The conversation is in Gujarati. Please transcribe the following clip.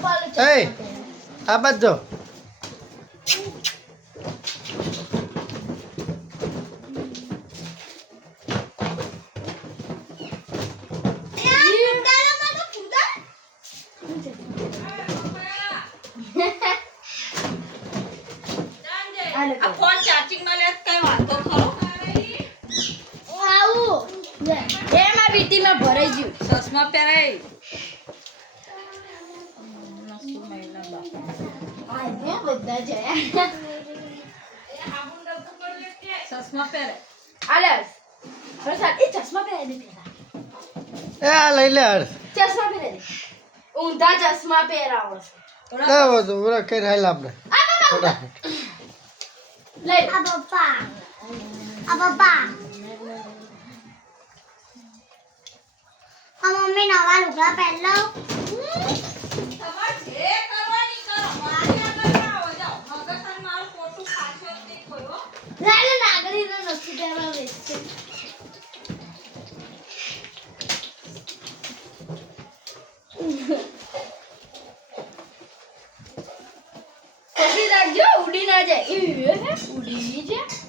એ આ બાજ જો આ ફોન ચાર્જિંગ માં લે કઈ વાંધો ખરો એમાં બીટી માં ભરાઈ ગયું ચશ્મા પહેરાય બધા જયા ચશ્મા પહેરે આલસ હર્ષદ એ ચશ્મા પહેરાવી દે એ આ લઈ લે હર્ષ ચશ્મા પહેરાવી દે ઊંધા ચશ્મા પહેરાવો લે બધું બરા કઈ હાલ આપણે ફટાફટ લઈ આ પપ્પા મમ્મી નવા લુગડા પહેરલો તમાર જે કરવાની કરો મારી આગળ ના આવો જાઓ મગજન મારું ખોટું ખાશો જ નહીં કોઈ હો લાલે નાગરી નો નથી પહેરવા વેચશે પછી રાખજો ઉડી ના જાય ઉડી જાય